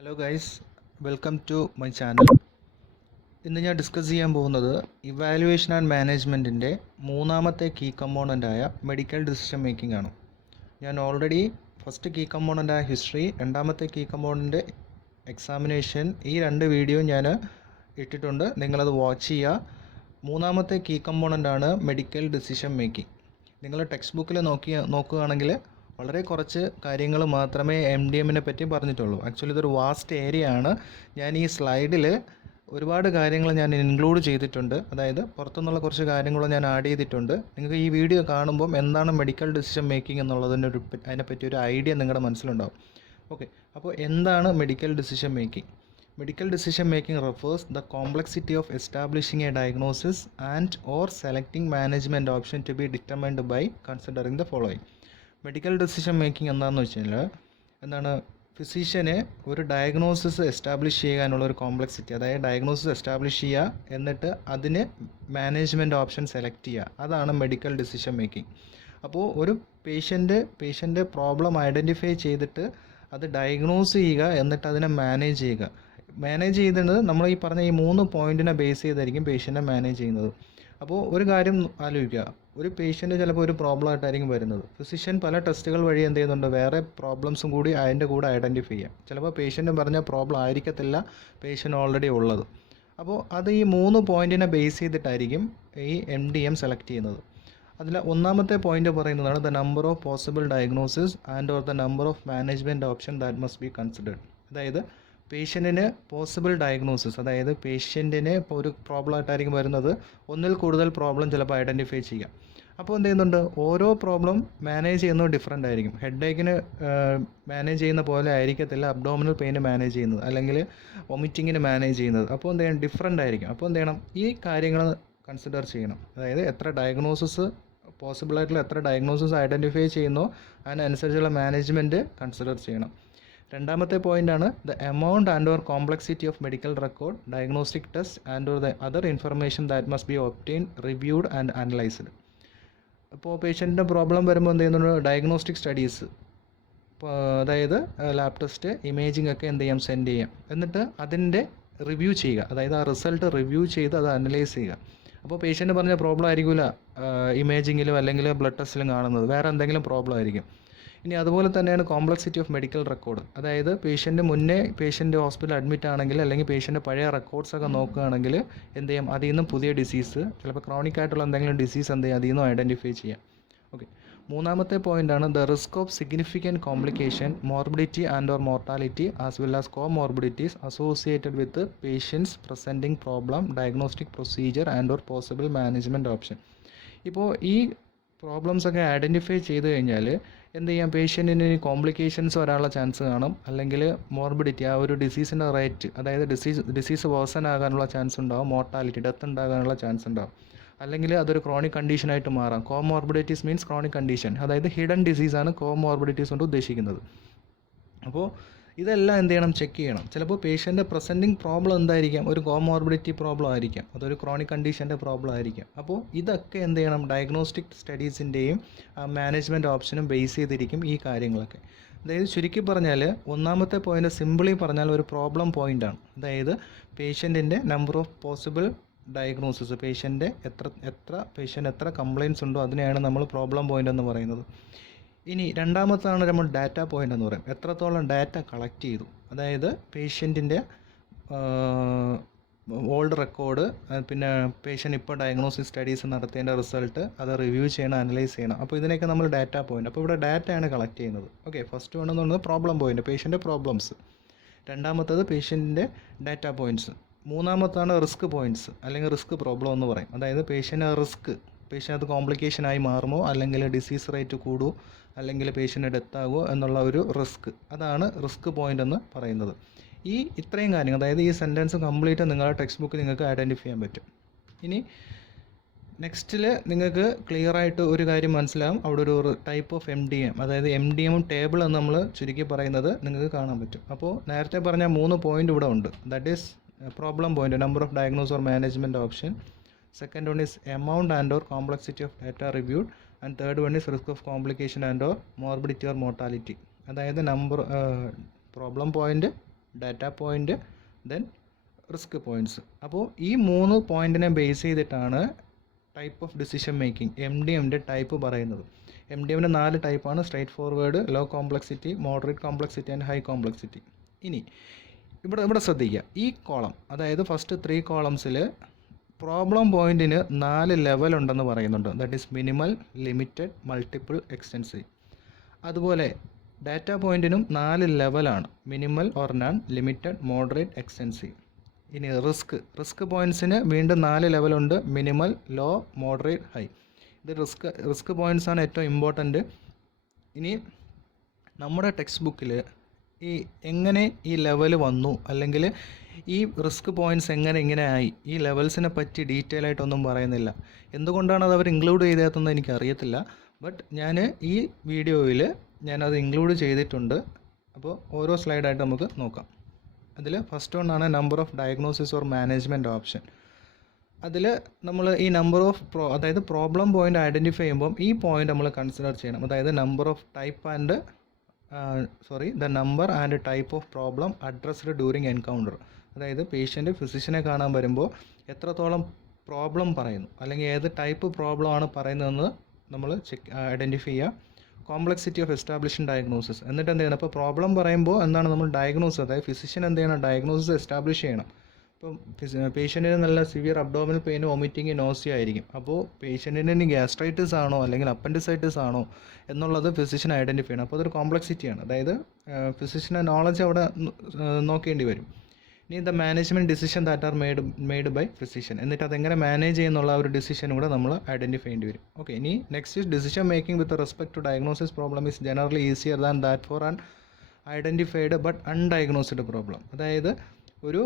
Hello guys, welcome to my channel. ഇന്ന് ഞാൻ discuss ചെയ്യാൻ പോകുന്നത് ഇവാലുവേഷൻ ആൻഡ് മാനേജ്മെൻറ്റിൻ്റെ മൂന്നാമത്തെ കീ കമ്പോണൻ്റായ മെഡിക്കൽ ഡിസിഷൻ മേക്കിംഗ് ആണ്. ഞാൻ ഓൾറെഡി ഫസ്റ്റ് കീ കമ്പോണൻ്റായ ഹിസ്റ്ററി, രണ്ടാമത്തെ കീ കമ്പോണൻ്റ് എക്സാമിനേഷൻ, ഈ രണ്ട് വീഡിയോ ഞാൻ ഇട്ടിട്ടുണ്ട്. നിങ്ങളത് വാച്ച് ചെയ്യുക. മൂന്നാമത്തെ കീ കമ്പോണൻ്റാണ് മെഡിക്കൽ ഡിസിഷൻ മേക്കിംഗ്. നിങ്ങൾ ടെക്സ്റ്റ് ബുക്കിൽ നോക്കുകയാണെങ്കിൽ വളരെ കുറച്ച് കാര്യങ്ങൾ മാത്രമേ MDMനെ പറ്റി പറഞ്ഞിട്ടുള്ളൂ. ആക്ച്വലി ഇതൊരു വാസ്റ്റ് ഏരിയ ആണ്. ഞാൻ ഈ സ്ലൈഡിൽ ഒരുപാട് കാര്യങ്ങൾ ഞാൻ ഇൻക്ലൂഡ് ചെയ്തിട്ടുണ്ട്. അതായത് പുറത്തുനിന്നുള്ള കുറച്ച് കാര്യങ്ങൾ ഞാൻ ആഡ് ചെയ്തിട്ടുണ്ട്. നിങ്ങൾക്ക് ഈ വീഡിയോ കാണുമ്പം എന്താണ് മെഡിക്കൽ ഡിസിഷൻ മേക്കിംഗ് അതിനെപ്പറ്റി ഒരു ഐഡിയ നിങ്ങളുടെ മനസ്സിലുണ്ടാവും. ഓക്കെ, അപ്പോൾ എന്താണ് medical decision making? Medical decision making refers the complexity of establishing a diagnosis and or selecting management option to be determined by considering the following. Medical decision making എന്താണെന്ന് വെച്ചാൽ എന്താണ്, physician ഒരു diagnosis establish ചെയ്യാനുള്ള ഒരു complexity, അതായത് diagnosis establish ചെയ്യുക, എന്നിട്ട് അതിന് മാനേജ്മെൻറ്റ് ഓപ്ഷൻ സെലക്ട് ചെയ്യുക, അതാണ് മെഡിക്കൽ ഡിസിഷൻ മേക്കിംഗ്. അപ്പോൾ ഒരു പേഷ്യൻ്റ് പ്രോബ്ലം ഐഡൻറ്റിഫൈ ചെയ്തിട്ട് അത് ഡയഗ്നോസ് ചെയ്യുക, എന്നിട്ട് അതിനെ മാനേജ് ചെയ്യുക. മാനേജ് ചെയ്യുന്നത് നമ്മൾ ഈ പറഞ്ഞ ഈ 3 പോയിൻറ്റിനെ ബേസ് ചെയ്തായിരിക്കും പേഷ്യൻറ്റിനെ മാനേജ് ചെയ്യുന്നത്. അപ്പോൾ ഒരു കാര്യം ആലോചിക്കുക, ഒരു പേഷ്യൻ്റ് ചിലപ്പോൾ ഒരു പ്രോബ്ലം ആയിട്ടായിരിക്കും വരുന്നത്. ഫിസിഷ്യൻ പല ടെസ്റ്റുകൾ വഴി എന്ത് ചെയ്യുന്നുണ്ട്, വേറെ പ്രോബ്ലംസും കൂടി അതിൻ്റെ കൂടെ ഐഡൻറ്റിഫൈ ചെയ്യാം. ചിലപ്പോൾ പേഷ്യൻ്റ് പറഞ്ഞ പ്രോബ്ലം ആയിരിക്കത്തില്ല പേഷ്യൻ്റ് ഓൾറെഡി ഉള്ളത്. അപ്പോൾ അത് ഈ 3 പോയിൻറ്റിനെ ബേസ് ചെയ്തിട്ടായിരിക്കും ഈ MDM സെലക്ട് ചെയ്യുന്നത്. അതിൽ ഒന്നാമത്തെ പോയിന്റ് പറയുന്നതാണ് the number of possible diagnosis and or the number of management option that must be considered. അതായത് പേഷ്യൻറ്റിന് പോസിബിൾ ഡയഗ്നോസിസ്, അതായത് പേഷ്യൻറ്റിന് ഇപ്പോൾ ഒരു പ്രോബ്ലം ആയിട്ടായിരിക്കും വരുന്നത്, ഒന്നിൽ കൂടുതൽ പ്രോബ്ലം ചിലപ്പോൾ ഐഡൻറ്റിഫൈ ചെയ്യാം. അപ്പോൾ എന്ത് ചെയ്യുന്നുണ്ട്, ഓരോ പ്രോബ്ലം മാനേജ് ചെയ്യുന്നത് ഡിഫറെൻ്റ് ആയിരിക്കും. ഹെഡ് ഏക്കിന് മാനേജ് ചെയ്യുന്ന പോലെ ആയിരിക്കത്തില്ല അബ്ഡോമിനൽ പെയിന് മാനേജ് ചെയ്യുന്നത്, അല്ലെങ്കിൽ വൊമിറ്റിങ്ങിന് മാനേജ് ചെയ്യുന്നത്. അപ്പോൾ എന്ത് ചെയ്യണം, ഡിഫറെൻ്റ് ആയിരിക്കും. അപ്പോൾ എന്ത് ചെയ്യണം, ഈ കാര്യങ്ങൾ കൺസിഡർ ചെയ്യണം. അതായത് എത്ര ഡയഗ്നോസിസ് പോസിബിളായിട്ടുള്ള എത്ര ഡയഗ്നോസിസ് ഐഡൻറ്റിഫൈ ചെയ്യുന്നോ അതിനനുസരിച്ചുള്ള മാനേജ്മെൻറ്റ് കൺസിഡർ ചെയ്യണം. രണ്ടാമത്തെ പോയിൻ്റാണ് the amount and or complexity of medical record, diagnostic test and or the other information that must be obtain, reviewed and analysed. ഇപ്പോൾ പേഷ്യൻറ്റിൻ്റെ പ്രോബ്ലം വരുമ്പോൾ എന്ത് ചെയ്യുന്നുണ്ട്, ഡയഗ്നോസ്റ്റിക് സ്റ്റഡീസ്, അതായത് ലാബ് ടെസ്റ്റ്, ഇമേജിംഗ് ഒക്കെ എന്ത് ചെയ്യാം, സെൻഡ് ചെയ്യാം. എന്നിട്ട് അതിൻ്റെ റിവ്യൂ ചെയ്യുക, അതായത് ആ റിസൾട്ട് റിവ്യൂ ചെയ്ത് അത് അനലൈസ് ചെയ്യുക. അപ്പോൾ പേഷ്യൻ്റ് പറഞ്ഞ പ്രോബ്ലം ആയിരിക്കില്ല ഇമേജിങ്ങിലും അല്ലെങ്കിൽ ബ്ലഡ് ടെസ്റ്റിലും കാണുന്നത്, വേറെ എന്തെങ്കിലും പ്രോബ്ലം ആയിരിക്കും. ഇനി അതുപോലെ തന്നെയാണ് കോംപ്ലക്സിറ്റി ഓഫ് മെഡിക്കൽ റെക്കോർഡ്. അതായത് പേഷ്യൻ്റ് ഹോസ്പിറ്റലിൽ അഡ്മിറ്റ് ആണെങ്കിൽ, അല്ലെങ്കിൽ പേഷ്യൻ്റ് പഴയ റെക്കോർഡ്സൊക്കെ നോക്കുകയാണെങ്കിൽ എന്ത് ചെയ്യാം, അതിൽ നിന്നും പുതിയ ഡിസീസ്, ചിലപ്പോൾ ക്രോണിക് ആയിട്ടുള്ള എന്തെങ്കിലും ഡിസീസ് എന്ത് ചെയ്യാം, അതിൽ നിന്നും ഐഡൻറ്റിഫൈ ചെയ്യാം. ഓക്കെ, മൂന്നാമത്തെ പോയിൻ്റാണ് the risk of significant complication, morbidity and or mortality as well as comorbidities associated with patients presenting problem, diagnostic procedure and or possible management option. ഇപ്പോൾ ഈ പ്രോബ്ലംസ് ഒക്കെ ഐഡൻറ്റിഫൈ ചെയ്ത് കഴിഞ്ഞാൽ എന്ത് ചെയ്യാം, പേഷ്യൻറ്റിന് കോംപ്ലിക്കേഷൻസ് വരാനുള്ള ചാൻസ് കാണും, അല്ലെങ്കിൽ മോർബിഡിറ്റി, ആ ഒരു ഡിസീസിൻ്റെ റേറ്റ്, അതായത് ഡിസീസ് വേഴ്സൺ ആകാനുള്ള ചാൻസ് ഉണ്ടാവും, മോർട്ടാലിറ്റി, ഡെത്ത് ഉണ്ടാകാനുള്ള ചാൻസ് ഉണ്ടാവും, അല്ലെങ്കിൽ അതൊരു ക്രോണിക് കണ്ടീഷനായിട്ട് മാറാം. കോമോർബിഡിറ്റീസ് മീൻസ് ക്രോണിക് കണ്ടീഷൻ, അതായത് ഹിഡൻ ഡിസീസാണ് കോമോർബിഡിറ്റീസ് കൊണ്ട് ഉദ്ദേശിക്കുന്നത്. അപ്പോൾ ഇതെല്ലാം എന്ത് ചെയ്യണം, ചെക്ക് ചെയ്യണം. ചിലപ്പോൾ പേഷ്യൻ്റെ പ്രസൻറ്റിംഗ് പ്രോബ്ലം എന്തായിരിക്കാം, ഒരു കോമോർബിഡിറ്റി പ്രോബ്ലം ആയിരിക്കാം, അതൊരു ക്രോണിക് കണ്ടീഷൻ്റെ പ്രോബ്ലം ആയിരിക്കാം. അപ്പോൾ ഇതൊക്കെ എന്ത് ചെയ്യണം, ഡയഗ്നോസ്റ്റിക് സ്റ്റഡീസിൻ്റെയും മാനേജ്മെൻറ്റ് ഓപ്ഷനും ബേസ് ചെയ്തിരിക്കും ഈ കാര്യങ്ങളൊക്കെ. അതായത് ചുരുക്കി പറഞ്ഞാൽ ഒന്നാമത്തെ പോയിൻ്റ് സിമ്പിളി പറഞ്ഞാൽ ഒരു പ്രോബ്ലം പോയിൻ്റാണ്. അതായത് പേഷ്യൻറ്റിൻ്റെ number of possible diagnosis, patient എത്ര കംപ്ലയിൻസ് ഉണ്ടോ അതിനെയാണ് നമ്മൾ പ്രോബ്ലം പോയിൻ്റ് എന്ന് പറയുന്നത്. ഇനി രണ്ടാമത്താണ് നമ്മൾ ഡാറ്റ പോയിൻ്റ് എന്ന് പറയും. എത്രത്തോളം ഡാറ്റ കളക്ട് ചെയ്തു, അതായത് പേഷ്യൻറ്റിൻ്റെ ഓൾഡ് റെക്കോർഡ്, പിന്നെ പേഷ്യൻ്റ് ഇപ്പോൾ ഡയഗ്നോസിസ് സ്റ്റഡീസ് നടത്തിയതിൻ്റെ റിസൾട്ട്, അത് റിവ്യൂ ചെയ്യണം, അനലൈസ് ചെയ്യണം. അപ്പോൾ ഇതിനൊക്കെ നമ്മൾ ഡാറ്റ പോയിൻ്റ്. അപ്പോൾ ഇവിടെ ഡാറ്റയാണ് കളക്ട് ചെയ്യുന്നത്. ഓക്കെ, ഫസ്റ്റ് വൺ എന്ന് പറയുന്നത് പ്രോബ്ലം പോയിൻ്റ്, പേഷ്യൻ്റെ പ്രോബ്ലംസ്. രണ്ടാമത്തത് പേഷ്യൻറ്റിൻ്റെ ഡാറ്റ പോയിൻറ്റ്സ്. മൂന്നാമത്താണ് റിസ്ക് പോയിൻറ്റ്സ്, അല്ലെങ്കിൽ റിസ്ക് പ്രോബ്ലം എന്ന് പറയും. അതായത് പേഷ്യൻ്റ് അത് കോംപ്ലിക്കേഷനായി മാറുമോ, അല്ലെങ്കിൽ ഡിസീസ് റേറ്റ് കൂടുമോ, അല്ലെങ്കിൽ പേഷ്യൻ്റ് ഡെത്ത് ആകുമോ എന്നുള്ള ഒരു റിസ്ക്, അതാണ് റിസ്ക് പോയിൻ്റ് എന്ന് പറയുന്നത്. ഈ ഇത്രയും കാര്യങ്ങൾ, അതായത് ഈ സെൻറ്റൻസ് കംപ്ലീറ്റ് നിങ്ങളുടെ ടെക്സ്റ്റ് ബുക്കിൽ നിങ്ങൾക്ക് ഐഡൻറ്റിഫൈ ചെയ്യാൻ പറ്റും. ഇനി നെക്സ്റ്റിൽ നിങ്ങൾക്ക് ക്ലിയർ ആയിട്ട് ഒരു കാര്യം മനസ്സിലാവും, അവിടെ ഒരു ടൈപ്പ് ഓഫ് MDM, അതായത് MDM ടേബിൾ എന്ന് നമ്മൾ ചുരുക്കി പറയുന്നത് നിങ്ങൾക്ക് കാണാൻ പറ്റും. അപ്പോൾ നേരത്തെ പറഞ്ഞ 3 പോയിൻ്റ് ഇവിടെ ഉണ്ട്. That is problem point, number of diagnose or management option. Second one is amount and or complexity of data reviewed, and third one is risk of complication and or morbidity or mortality. അതായത് problem point, data point, then risk points. അപ്പോൾ ഈ 3 പോയിൻറ്റിനെ base ചെയ്തിട്ടാണ് type of decision making MDMൻ്റെ type പറയുന്നത്. MDMൻ്റെ 4 ടൈപ്പാണ്: straightforward, low complexity, moderate complexity and high complexity. ഇനി ഇവിടെ ശ്രദ്ധിക്കുക, ഈ കോളം, അതായത് ഫസ്റ്റ് 3 കോളംസിൽ പ്രോബ്ലം പോയിൻറ്റിന് 4 ലെവൽ ഉണ്ടെന്ന് പറയുന്നുണ്ട്. That is minimal, limited, multiple, extensive. അതുപോലെ ഡാറ്റ പോയിൻറ്റിനും 4 ലെവലാണ്: minimal or none, limited, moderate, extensive. ഇനി റിസ്ക് പോയിൻറ്റ്സിന് വീണ്ടും 4 ലെവലുണ്ട്: മിനിമൽ, ലോ, മോഡറേറ്റ്, ഹൈ. ഇത് റിസ്ക് പോയിൻറ്റ്സ് ആണ് ഏറ്റവും ഇമ്പോർട്ടൻറ്റ്. ഇനി നമ്മുടെ ടെക്സ്റ്റ് ബുക്കിൽ എങ്ങനെ ഈ ലെവൽ വന്നു, അല്ലെങ്കിൽ ഈ റിസ്ക് പോയിൻറ്റ്സ് ഇങ്ങനെ ആയി, ഈ ലെവൽസിനെ പറ്റി ഡീറ്റെയിൽ ആയിട്ടൊന്നും പറയുന്നില്ല. എന്തുകൊണ്ടാണ് അത് അവർ ഇൻക്ലൂഡ് ചെയ്തതെന്ന് എനിക്കറിയത്തില്ല. ബട്ട് ഞാൻ ഈ വീഡിയോയിൽ ഞാനത് ഇൻക്ലൂഡ് ചെയ്തിട്ടുണ്ട്. അപ്പോൾ ഓരോ സ്ലൈഡായിട്ട് നമുക്ക് നോക്കാം. അതിൽ ഫസ്റ്റ് വൺ ആണ് number of diagnosis or management option. അതിൽ നമ്മൾ ഈ നമ്പർ ഓഫ് അതായത് പ്രോബ്ലം പോയിൻ്റ് ഐഡൻറ്റിഫൈ ചെയ്യുമ്പം ഈ പോയിൻ്റ് നമ്മൾ കൺസിഡർ ചെയ്യണം. അതായത് number of type and the number and type of problem addressed during encounter. അതായത് പേഷ്യൻ്റ് ഫിസിഷ്യനെ കാണാൻ വരുമ്പോൾ എത്രത്തോളം പ്രോബ്ലം പറയുന്നു, അല്ലെങ്കിൽ ഏത് ടൈപ്പ് പ്രോബ്ലം ആണ് പറയുന്നതെന്ന് നമ്മൾ ഐഡൻറ്റിഫൈ ചെയ്യുക. Complexity of establishing diagnosis. എന്നിട്ട് എന്ത് ചെയ്യണം, ഇപ്പോൾ പ്രോബ്ലം പറയുമ്പോൾ എന്താണ് നമ്മൾ ഡയഗ്നോസിസ്, അതായത് ഫിസിഷ്യൻ എന്ത് ചെയ്യണം, ഡയഗ്നോസിസ് എസ്റ്റാബ്ലിഷ് ചെയ്യണം. ഇപ്പം പേഷ്യൻറ്റിന് നല്ല severe abdominal pain, vomiting, nausea ആയിരിക്കും. അപ്പോൾ പേഷ്യൻറ്റിന് ഇനി ഗ്യാസ്ട്രൈറ്റിസ് ആണോ അല്ലെങ്കിൽ അപ്പൻഡിസൈറ്റിസ് ആണോ എന്നുള്ളത് ഫിസിഷ്യൻ ഐഡൻറ്റിഫൈ ചെയ്യണം. അപ്പോൾ അതൊരു കോംപ്ലക്സിറ്റിയാണ്. അതായത് ഫിസിഷ്യൻ്റെ നോളജ് അവിടെ നോക്കേണ്ടി വരും. ഇനി the management decision that are made by physician. എന്നിട്ട് അതെങ്ങനെ മാനേജ് ചെയ്യുന്നുള്ള ഒരു ഡിസിഷനും കൂടെ നമ്മൾ ഐഡൻറ്റിഫൈ ചെയ്യേണ്ടി വരും. ഓക്കെ, ഇനി next decision making with respect to diagnosis problem is generally easier than that for an identified but undiagnosed problem. അതായത് ഒരു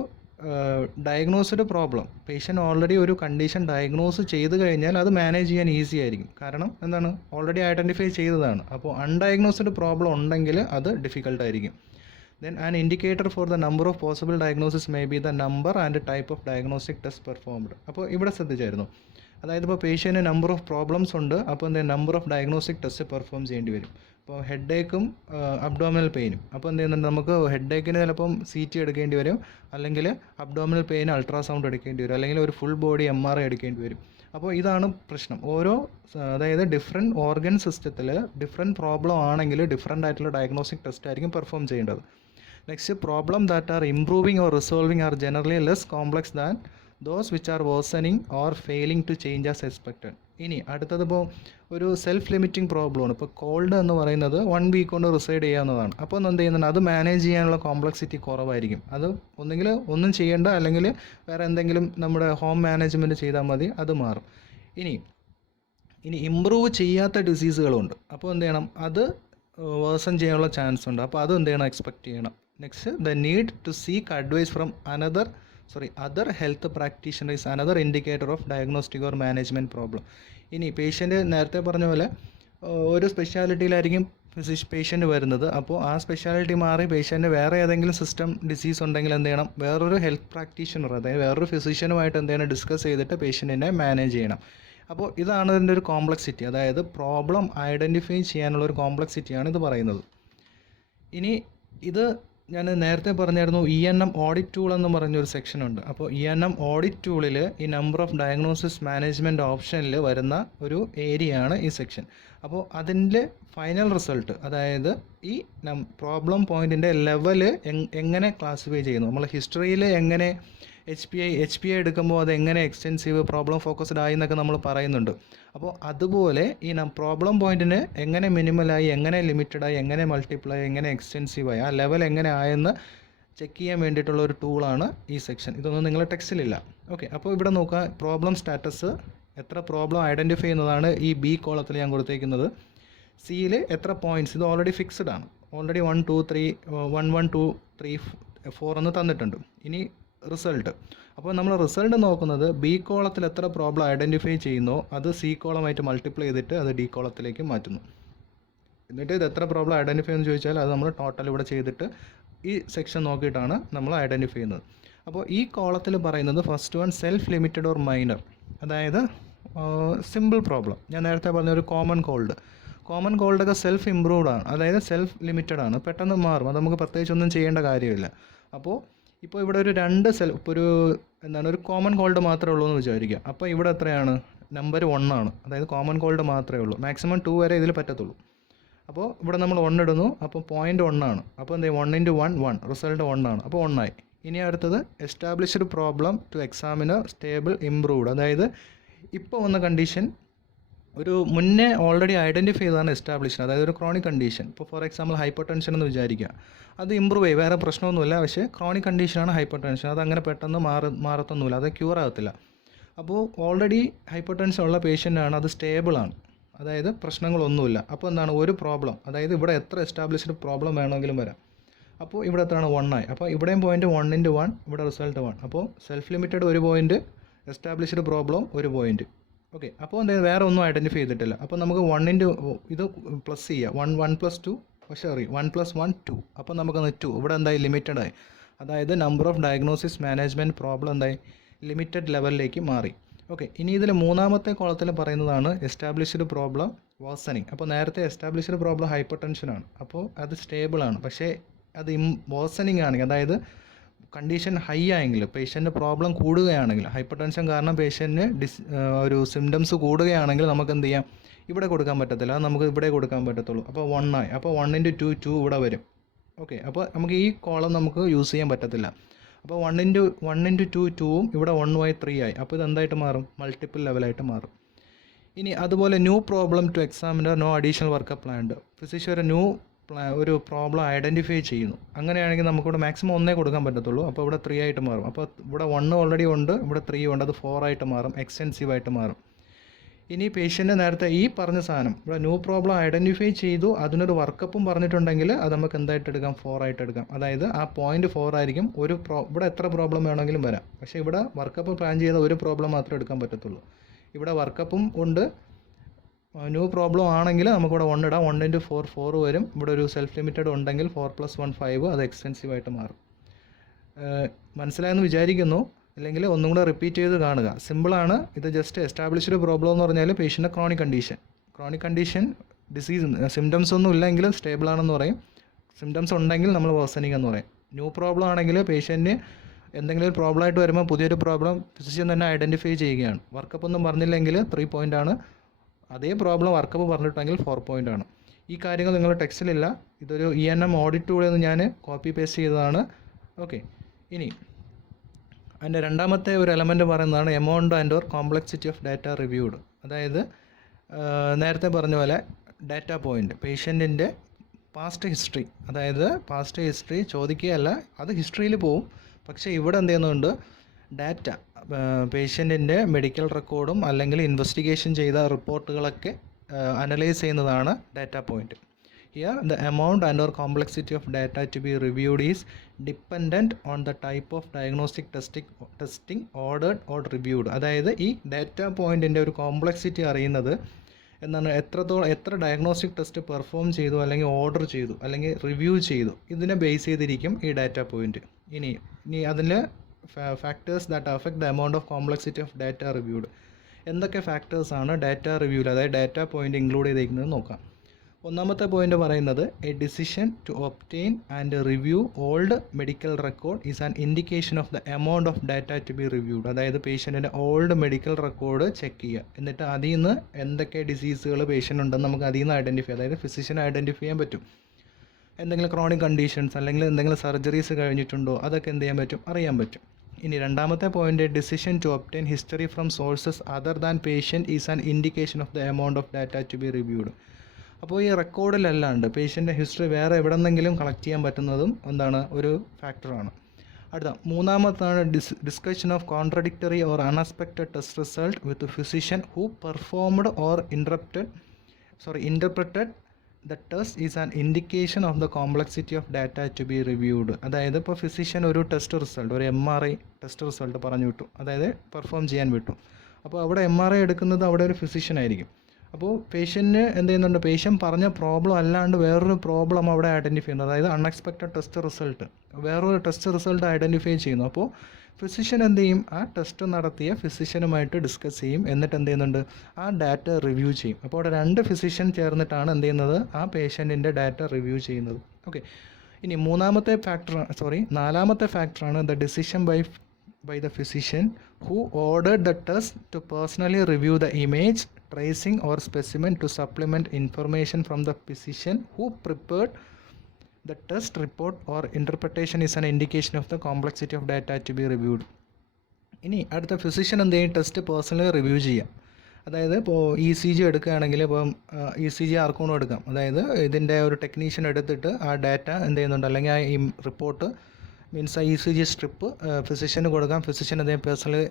ഡയഗ്നോസ്ഡ് പ്രോബ്ലം, പേഷ്യൻ്റ് ഓൾറെഡി ഒരു കണ്ടീഷൻ ഡയഗ്നോസ് ചെയ്ത് കഴിഞ്ഞാൽ അത് മാനേജ് ചെയ്യാൻ ഈസി ആയിരിക്കും. കാരണം എന്താണ്, ഓൾറെഡി ഐഡൻറ്റിഫൈ ചെയ്തതാണ്. അപ്പോൾ അൺഡയഗ്നോസ്ഡ് പ്രോബ്ലം ഉണ്ടെങ്കിൽ അത് ഡിഫിക്കൽട്ടായിരിക്കും. Then an indicator for the number of possible diagnosis may be the number and type of diagnostic test performed. അപ്പോൾ ഇവിടെ ശ്രദ്ധിച്ചായിരുന്നു, അതായത് ഇപ്പോൾ പേഷ്യൻറ്റ് നമ്പർ ഓഫ് പ്രോബ്ലംസ് ഉണ്ട്, അപ്പോൾ എന്താ number of diagnostic test perform ചെയ്യേണ്ടി വരും. ഇപ്പോൾ ഹെഡ് ഏക്കും അബ്ഡോമിനൽ പെയിനും, അപ്പോൾ എന്ത് ചെയ്യുന്നുണ്ട്, നമുക്ക് ഹെഡ് ഏക്കിന് ചിലപ്പം CT എടുക്കേണ്ടി വരും, അല്ലെങ്കിൽ അബ്ഡോമിനൽ പെയിന് അൾട്രാസൗണ്ട് എടുക്കേണ്ടി വരും, അല്ലെങ്കിൽ ഒരു ഫുൾ ബോഡി MRI എടുക്കേണ്ടി വരും. അപ്പോൾ ഇതാണ് പ്രശ്നം. അതായത് ഡിഫറെൻറ്റ് ഓർഗൻ സിസ്റ്റത്തിൽ ഡിഫറെൻറ്റ് പ്രോബ്ലം ആണെങ്കിൽ ഡിഫറെൻ്റ് ആയിട്ടുള്ള ഡയഗ്നോസ്റ്റിക് ടെസ്റ്റ് ആയിരിക്കും പെർഫോം ചെയ്യേണ്ടത്. Next, problem that are improving or resolving are generally less complex than those which are worsening or failing to change as expected. ഇനി അടുത്തതിപ്പോൾ ഒരു സെൽഫ് ലിമിറ്റിംഗ് പ്രോബ്ലമാണ്. ഇപ്പോൾ കോൾഡ് എന്ന് പറയുന്നത് 1 വീക്ക് കൊണ്ട് റിസൈഡ് ചെയ്യാവുന്നതാണ്. അപ്പോൾ എന്ത് ചെയ്യുന്നുണ്ട്, അത് മാനേജ് ചെയ്യാനുള്ള കോംപ്ലക്സിറ്റി കുറവായിരിക്കും. അത് ഒന്നുകിൽ ഒന്നും ചെയ്യേണ്ട, അല്ലെങ്കിൽ വേറെ എന്തെങ്കിലും നമ്മുടെ ഹോം മാനേജ്മെൻറ്റ് ചെയ്താൽ മതി, അത് മാറും. ഇനി ഇമ്പ്രൂവ് ചെയ്യാത്ത ഡിസീസുകളുണ്ട്. അപ്പോൾ എന്ത് ചെയ്യണം, അത് വേഴ്സൺ ചെയ്യാനുള്ള ചാൻസ് ഉണ്ട്. അപ്പോൾ അത് എന്ത് ചെയ്യണം, എക്സ്പെക്റ്റ് ചെയ്യണം. Next, the need to seek advice from other health practitioner is another indicator of diagnostic or management problem. ഇനി പേഷ്യൻ്റ് നേരത്തെ പറഞ്ഞ പോലെ ഒരു സ്പെഷ്യാലിറ്റിയിലായിരിക്കും പേഷ്യൻ്റ് വരുന്നത്. അപ്പോൾ ആ സ്പെഷ്യാലിറ്റി മാറി പേഷ്യൻ്റ് വേറെ ഏതെങ്കിലും സിസ്റ്റം ഡിസീസ് ഉണ്ടെങ്കിൽ എന്ത് ചെയ്യണം, വേറൊരു ഹെൽത്ത് പ്രാക്ടീഷണർ, അതായത് വേറൊരു ഫിസിഷ്യനുമായിട്ട് എന്ത് ചെയ്യണം, ഡിസ്കസ് ചെയ്തിട്ട് പേഷ്യൻറ്റിനെ മാനേജ് ചെയ്യണം. അപ്പോൾ ഇതാണ് ഇതിൻ്റെ ഒരു കോംപ്ലക്സിറ്റി, അതായത് പ്രോബ്ലം ഐഡൻറ്റിഫൈ ചെയ്യാനുള്ള ഒരു കോംപ്ലക്സിറ്റിയാണ് ഇത് പറയുന്നത്. ഇനി ഇത് ഞാൻ നേരത്തെ പറഞ്ഞായിരുന്നു, ENM ഓഡിറ്റ് ടൂൾ എന്ന് പറഞ്ഞൊരു സെക്ഷനുണ്ട്. അപ്പോൾ ENM ഓഡിറ്റ് ടൂളിൽ ഈ നമ്പർ ഓഫ് ഡയഗ്നോസിസ് മാനേജ്മെൻറ്റ് ഓപ്ഷനിൽ വരുന്ന ഒരു ഏരിയയാണ് ഈ സെക്ഷൻ. അപ്പോൾ അതിൻ്റെ ഫൈനൽ റിസൾട്ട്, അതായത് ഈ പ്രോബ്ലം പോയിൻറ്റിൻ്റെ ലെവല് എങ്ങനെ ക്ലാസിഫൈ ചെയ്യുന്നു, നമ്മൾ ഹിസ്റ്ററിയിൽ എങ്ങനെ HPI എടുക്കുമ്പോൾ അത് എങ്ങനെ എക്സ്റ്റെൻസീവ്, പ്രോബ്ലം ഫോക്കസ്ഡ് ആയി എന്നൊക്കെ നമ്മൾ പറയുന്നുണ്ട്. അപ്പോൾ അതുപോലെ ഈ പ്രോബ്ലം പോയിൻറ്റിന് എങ്ങനെ മിനിമലായി, എങ്ങനെ ലിമിറ്റഡായി, എങ്ങനെ മൾട്ടിപ്ലൈ, എങ്ങനെ എക്സ്റ്റെൻസീവായി, ആ ലെവൽ എങ്ങനെ ആയെന്ന് ചെക്ക് ചെയ്യാൻ വേണ്ടിയിട്ടുള്ള ഒരു ടൂളാണ് ഈ സെക്ഷൻ. ഇതൊന്നും നിങ്ങളുടെ ടെക്സ്റ്റിലില്ല. ഓക്കെ, അപ്പോൾ ഇവിടെ നോക്കുക, പ്രോബ്ലം സ്റ്റാറ്റസ്, എത്ര പ്രോബ്ലം ഐഡൻറ്റിഫൈ ചെയ്യുന്നതാണ് ഈ B കോളത്തിൽ ഞാൻ കൊടുത്തേക്കുന്നത്. സിയിൽ എത്ര പോയിൻറ്റ്സ്, ഇത് ഓൾറെഡി ഫിക്സ്ഡ് ആണ്, ഓൾറെഡി 1 2 3 1 1 2 3 4 എന്ന് തന്നിട്ടുണ്ട്. ഇനി റിസൾട്ട്, അപ്പോൾ നമ്മൾ റിസൾട്ട് നോക്കുന്നത് B കോളത്തിൽ എത്ര പ്രോബ്ലം ഐഡൻറ്റിഫൈ ചെയ്യുന്നോ അത് C കോളമായിട്ട് മൾട്ടിപ്ലൈ ചെയ്തിട്ട് അത് D കോളത്തിലേക്ക് മാറ്റുന്നു. എന്നിട്ട് ഇത് എത്ര പ്രോബ്ലം ഐഡൻറ്റിഫൈ എന്ന് ചോദിച്ചാൽ അത് നമ്മൾ ടോട്ടൽ ഇവിടെ ചെയ്തിട്ട് ഈ സെക്ഷൻ നോക്കിയിട്ടാണ് നമ്മൾ ഐഡൻറ്റിഫൈ ചെയ്യുന്നത്. അപ്പോൾ ഈ കോളത്തിൽ പറയുന്നത് first one self limited or minor, അതായത് സിമ്പിൾ പ്രോബ്ലം. ഞാൻ നേരത്തെ പറഞ്ഞ ഒരു കോമൺ കോൾഡൊക്കെ സെൽഫ് ഇംപ്രൂവ്ഡ് ആണ്, അതായത് സെൽഫ് ലിമിറ്റഡ് ആണ്, പെട്ടെന്ന് മാറും, അത് നമുക്ക് പ്രത്യേകിച്ച് ഒന്നും ചെയ്യേണ്ട കാര്യമില്ല. അപ്പോൾ ഇപ്പോൾ ഇവിടെ ഒരു രണ്ട് ഇപ്പോൾ ഒരു കോമൺ കോൾഡ് മാത്രമേ ഉള്ളൂ എന്ന് വിചാരിക്കുക. അപ്പോൾ ഇവിടെ എത്രയാണ്? നമ്പർ 1 ആണ്. അതായത് കോമൺ കോൾഡ് മാത്രമേ ഉള്ളൂ. മാക്സിമം 2 വരെ ഇതിൽ പറ്റത്തുള്ളൂ. അപ്പോൾ ഇവിടെ നമ്മൾ 1 ഇടുന്നു. അപ്പോൾ പോയിൻ്റ് 1 ആണ്. അപ്പോൾ എന്ത് ചെയ്യും? 1 × 1 1, റിസൾട്ട് 1 ആണ്. അപ്പോൾ 1 ആയി. ഇനി അടുത്തത് established problem to examiner stable improved. അതായത് ഇപ്പോൾ വന്ന കണ്ടീഷൻ ഒരു മുന്നേ ഓൾറെഡി ഐഡൻറ്റിഫൈ ചെയ്താണ് എസ്റ്റാബ്ലിഷ്ഡ്. അതായത് ഒരു ക്രോണിക് കണ്ടീഷൻ. ഇപ്പോൾ ഫോർ എക്സാമ്പിൾ ഹൈപ്പർ ടെൻഷൻ എന്ന് വിചാരിക്കുക. അത് ഇമ്പ്രൂവ് ചെയ്യും, വേറെ പ്രശ്നമൊന്നുമില്ല. പക്ഷേ ക്രോണിക് കണ്ടീഷനാണ് ഹൈപ്പർ ടെൻഷൻ. അതങ്ങനെ പെട്ടെന്ന് മാറത്തൊന്നുമില്ല, അത് ക്യൂർ ആകത്തില്ല. അപ്പോൾ ഓൾറെഡി ഹൈപ്പർ ടെൻഷൻ ഉള്ള പേഷ്യൻ്റാണ്, അത് സ്റ്റേബിളാണ്, അതായത് പ്രശ്നങ്ങളൊന്നുമില്ല. അപ്പോൾ എന്താണ് ഒരു പ്രോബ്ലം, അതായത് ഇവിടെ എത്ര എസ്റ്റാബ്ലിഷ്ഡ് പ്രോബ്ലം വേണമെങ്കിലും വരാം. അപ്പോൾ ഇവിടെ എത്രയാണ്? 1 ആയി. അപ്പോൾ ഇവിടെയും പോയിൻറ്റ് 1 × 1, ഇവിടെ റിസൾട്ട് 1. അപ്പോൾ സെൽഫ് ലിമിറ്റഡ് ഒരു പോയിൻറ്റ്, എസ്റ്റാബ്ലിഷ്ഡ് പ്രോബ്ലം ഒരു പോയിൻറ്റ്. ഓക്കെ. അപ്പോൾ എന്തായാലും വേറെ ഒന്നും ഐഡൻറ്റിഫൈ ചെയ്തിട്ടില്ല. അപ്പോൾ നമുക്ക് 1 × ഇത് പ്ലസ് ചെയ്യുക. 1 + 2, പക്ഷേ 1 + 1 2. അപ്പോൾ നമുക്കൊന്ന് 2 ഇവിടെ എന്തായി? ലിമിറ്റഡായി. അതായത് number of diagnosis management problem എന്തായി? ലിമിറ്റഡ് ലെവലിലേക്ക് മാറി. ഓക്കെ. ഇനി ഇതിൽ മൂന്നാമത്തെ കോളത്തിൽ പറയുന്നതാണ് എസ്റ്റാബ്ലിഷ്ഡ് പ്രോബ്ലം വേഴ്സണിങ്. അപ്പോൾ നേരത്തെ എസ്റ്റാബ്ലിഷ്ഡ് പ്രോബ്ലം ഹൈപ്പർ ടെൻഷനാണ്, അപ്പോൾ അത് സ്റ്റേബിളാണ്. പക്ഷേ അത് വേഴ്സണിങ് ആണെങ്കിൽ, അതായത് കണ്ടീഷൻ ഹൈ ആയെങ്കിൽ, പേഷ്യൻ്റ് പ്രോബ്ലം കൂടുകയാണെങ്കിൽ, ഹൈപ്പർ ടെൻഷൻ കാരണം പേഷ്യൻറ്റിന് ഒരു സിംറ്റംസ് കൂടുകയാണെങ്കിൽ നമുക്ക് എന്ത് ചെയ്യാം? ഇവിടെ കൊടുക്കാൻ പറ്റത്തില്ല, അത് നമുക്ക് ഇവിടെ കൊടുക്കാൻ പറ്റത്തുള്ളൂ. അപ്പോൾ 1 ആയി. അപ്പോൾ 1 × 2 2 ഇവിടെ വരും. ഓക്കെ. അപ്പോൾ നമുക്ക് ഈ കോളം നമുക്ക് യൂസ് ചെയ്യാൻ പറ്റത്തില്ല. അപ്പോൾ 1 × 2 2ഉം ഇവിടെ 1 ആയി 3 ആയി. അപ്പോൾ ഇത് എന്തായിട്ട് മാറും? മൾട്ടിപ്പിൾ ലെവലായിട്ട് മാറും. ഇനി അതുപോലെ new problem to examiner, no additional work planned. Physician ഒരു പ്രോബ്ലം ഐഡൻറ്റിഫൈ ചെയ്യുന്നു. അങ്ങനെയാണെങ്കിൽ നമുക്കിവിടെ മാക്സിമം 1 കൊടുക്കാൻ പറ്റത്തുള്ളൂ. അപ്പോൾ ഇവിടെ 3 ആയിട്ട് മാറും. അപ്പോൾ ഇവിടെ 1 ഓൾറെഡി ഉണ്ട്, ഇവിടെ 3 ഉണ്ട്, അത് 4 ആയിട്ട് മാറും, എക്സ്റ്റെൻസീവായിട്ട് മാറും. ഇനി പേഷ്യൻ്റ് നേരത്തെ ഈ പറഞ്ഞ സാധനം ഇവിടെ ന്യൂ പ്രോബ്ലം ഐഡൻറ്റിഫൈ ചെയ്തു, അതിനൊരു വർക്കപ്പും പറഞ്ഞിട്ടുണ്ടെങ്കിൽ അത് നമുക്ക് എന്തായിട്ട് എടുക്കാം? 4 ആയിട്ട് എടുക്കാം. അതായത് ആ പോയിൻറ്റ് 4 ആയിരിക്കും. ഇവിടെ എത്ര പ്രോബ്ലം വേണമെങ്കിലും വരാം. പക്ഷേ ഇവിടെ വർക്കപ്പ് പ്ലാൻ ചെയ്ത ഒരു പ്രോബ്ലം മാത്രമേ എടുക്കാൻ പറ്റത്തുള്ളൂ. ഇവിടെ വർക്കപ്പും ഉണ്ട്, ന്യൂ പ്രോബ്ലം ആണെങ്കിൽ നമുക്കിവിടെ 1 ഇടാം. 1 × 4 4 വരും. ഇവിടെ ഒരു സെൽഫ് ലിമിറ്റഡ് ഉണ്ടെങ്കിൽ 4 + 1 5, അത് എക്സ്റ്റെൻസീവായിട്ട് മാറും. മനസ്സിലായെന്ന് വിചാരിക്കുന്നു. അല്ലെങ്കിൽ ഒന്നും കൂടെ റിപ്പീറ്റ് ചെയ്ത് കാണുക. സിമ്പിളാണ്. ഇത് ജസ്റ്റ് എസ്റ്റാബ്ലിഷ്ഡ് പ്രോബ്ലം എന്ന് പറഞ്ഞാൽ പേഷ്യൻ്റെ ക്രോണിക് കണ്ടീഷൻ ഡിസീസ് സിംറ്റംസ് ഒന്നും ഇല്ലെങ്കിൽ സ്റ്റേബിൾ ആണെന്ന് പറയും. സിംറ്റംസ് ഉണ്ടെങ്കിൽ നമ്മൾ വേഴ്സണിങ് എന്ന് പറയും. ന്യൂ പ്രോബ്ലം ആണെങ്കിൽ പേഷ്യൻറ്റിന് എന്തെങ്കിലും ഒരു പ്രോബ്ലം ആയിട്ട് വരുമ്പോൾ പുതിയൊരു പ്രോബ്ലം ഫിസിഷ്യൻ തന്നെ ഐഡൻറ്റിഫൈ ചെയ്യുകയാണ്. വർക്കപ്പ് ഒന്നും പറഞ്ഞില്ലെങ്കിൽ 3 പോയിൻ്റ് ആണ്. അതേ പ്രോബ്ലം വർക്കപ്പ് പറഞ്ഞിട്ടുണ്ടെങ്കിൽ 4 പോയിൻ്റ് ആണ്. ഈ കാര്യങ്ങൾ നിങ്ങൾ ടെക്സ്റ്റിലില്ല. ഇതൊരു ENM ഓഡിറ്റ് ടൂളിൽ നിന്ന് ഞാൻ കോപ്പി പേസ്റ്റ് ചെയ്തതാണ്. ഓക്കെ. ഇനി അതിൻ്റെ രണ്ടാമത്തെ ഒരു എലമെൻറ്റ് പറയുന്നതാണ് amount and or complexity of data reviewed. അതായത് നേരത്തെ പറഞ്ഞ പോലെ ഡാറ്റ പോയിൻ്റ്, പേഷ്യൻറ്റിൻ്റെ പാസ്റ്റ് ഹിസ്റ്ററി, അതായത് പാസ്റ്റ് ഹിസ്റ്ററി ചോദിക്കുകയല്ല, അത് ഹിസ്റ്ററിയിൽ പോവും. പക്ഷേ ഇവിടെ എന്ത് ചെയ്യുന്നുണ്ട്? ഡാറ്റ, പേഷ്യൻറ്റിൻ്റെ മെഡിക്കൽ റെക്കോർഡും അല്ലെങ്കിൽ ഇൻവെസ്റ്റിഗേഷൻ ചെയ്ത റിപ്പോർട്ടുകളൊക്കെ അനലൈസ് ചെയ്യുന്നതാണ് data point. Here, the amount and or complexity of data to be reviewed is dependent on the type of diagnostic testing ordered or reviewed. അതായത് ഈ ഡാറ്റ പോയിൻറ്റിൻ്റെ ഒരു കോംപ്ലക്സിറ്റി അറിയുന്നത് എന്താണ്? എത്ര ഡയഗ്നോസ്റ്റിക് ടെസ്റ്റ് പെർഫോം ചെയ്തു, അല്ലെങ്കിൽ ഓർഡർ ചെയ്തു, അല്ലെങ്കിൽ റിവ്യൂ ചെയ്തു, ഇതിനെ ബേസ് ചെയ്തിരിക്കും ഈ ഡാറ്റ പോയിൻറ്റ്. ഇനി അതിൽ factors that affect the amount of complexity of data reviewed. എന്തൊക്കെ ഫാക്ടേഴ്സാണ് ഡാറ്റ റിവ്യൂവിൽ, അതായത് ഡാറ്റ പോയിൻ്റ് ഇൻക്ലൂഡ് ചെയ്തിരിക്കുന്നത് നോക്കാം. ഒന്നാമത്തെ പോയിന്റ് പറയുന്നത് a decision to obtain and review old medical record is an indication of the amount of data to be reviewed. അതായത് പേഷ്യൻറ്റിൻ്റെ old medical record check ചെയ്യുക, എന്നിട്ട് അതിൽ നിന്ന് എന്തൊക്കെ ഡിസീസുകൾ പേഷ്യൻ്റ് ഉണ്ടെന്ന് നമുക്ക് അതിൽ നിന്ന് ഐഡൻറ്റിഫൈ, അതായത് ഫിസിഷ്യൻ ഐഡൻറ്റിഫൈ ചെയ്യാൻ പറ്റും. എന്തെങ്കിലും ക്രോണിക് കണ്ടീഷൻസ് അല്ലെങ്കിൽ എന്തെങ്കിലും സർജറീസ് കഴിഞ്ഞിട്ടുണ്ടോ, അതൊക്കെ എന്ത് ചെയ്യാൻ പറ്റും? അറിയാൻ പറ്റും. ഇനി രണ്ടാമത്തെ point, decision to obtain history from sources other than patient is an indication of the amount of data to be reviewed. അപ്പോൾ ഈ റെക്കോർഡിലല്ലാണ്ട് പേഷ്യൻ്റെ ഹിസ്റ്ററി വേറെ എവിടെ നിന്നെങ്കിലും കളക്ട് ചെയ്യാൻ പറ്റുന്നതും എന്താണ്? ഒരു ഫാക്ടറാണ്. അടുത്ത മൂന്നാമത്താണ് discussion of contradictory or unexpected test result with physician who performed or interpreted the test is an indication of the complexity of data to be reviewed. അതായത് ഇപ്പോൾ ഫിസിഷ്യൻ ഒരു ടെസ്റ്റ് റിസൾട്ട്, ഒരു MRI ടെസ്റ്റ് റിസൾട്ട് പറഞ്ഞു വിട്ടു, അതായത് perform ചെയ്യാൻ വിട്ടു. അപ്പോൾ അവിടെ MRI എടുക്കുന്നത് അവിടെ ഒരു ഫിസിഷ്യൻ ആയിരിക്കും. അപ്പോൾ പേഷ്യൻറ്റിന് എന്ത് ചെയ്യുന്നുണ്ട്? പേഷ്യൻ്റ് പറഞ്ഞ പ്രോബ്ലം അല്ലാണ്ട് വേറൊരു പ്രോബ്ലം അവിടെ ഐഡൻറ്റിഫൈ ചെയ്യുന്നു, അതായത് അൺഎക്സ്പെക്റ്റഡ് ടെസ്റ്റ് റിസൾട്ട്, വേറൊരു ടെസ്റ്റ് റിസൾട്ട് ഐഡൻറ്റിഫൈ ചെയ്യുന്നു. അപ്പോൾ ഫിസിഷ്യൻ എന്ത് ചെയ്യും? ആ ടെസ്റ്റ് നടത്തിയ ഫിസിഷ്യനുമായിട്ട് ഡിസ്കസ് ചെയ്യും, എന്നിട്ട് എന്ത് ചെയ്യുന്നുണ്ട്? ആ ഡാറ്റ റിവ്യൂ ചെയ്യും. അപ്പോൾ അവിടെ 2 ഫിസിഷ്യൻ ചേർന്നിട്ടാണ് എന്ത് ചെയ്യുന്നത്? ആ പേഷ്യൻറ്റിൻ്റെ ഡാറ്റ റിവ്യൂ ചെയ്യുന്നത്. ഓക്കെ. ഇനി നാലാമത്തെ ഫാക്ടറാണ് the decision by the physician who ordered the test to personally review the image, tracing or specimen to supplement information from the physician who prepared the test report or interpretation is an indication of the complexity of data to be reviewed. ഇനി അടുത്ത physician എന്ത് ചെയ്യും, test personally review ചെയ്യാം. അതായത് ഇപ്പോൾ ECG എടുക്കുകയാണെങ്കിൽ ഇപ്പം ECG ആർക്കും എടുക്കാം. അതായത് ഇതിൻ്റെ ഒരു ടെക്നീഷ്യൻ എടുത്തിട്ട് ആ ഡാറ്റ എന്ത് ചെയ്യുന്നുണ്ട്, അല്ലെങ്കിൽ ആ ഈ റിപ്പോർട്ട് മീൻസ് ആ ECG സ്ട്രിപ്പ് ഫിസിഷ്യന് കൊടുക്കാം. ഫിസിഷ്യൻ എന്ത് ചെയ്യും, പേഴ്സണലി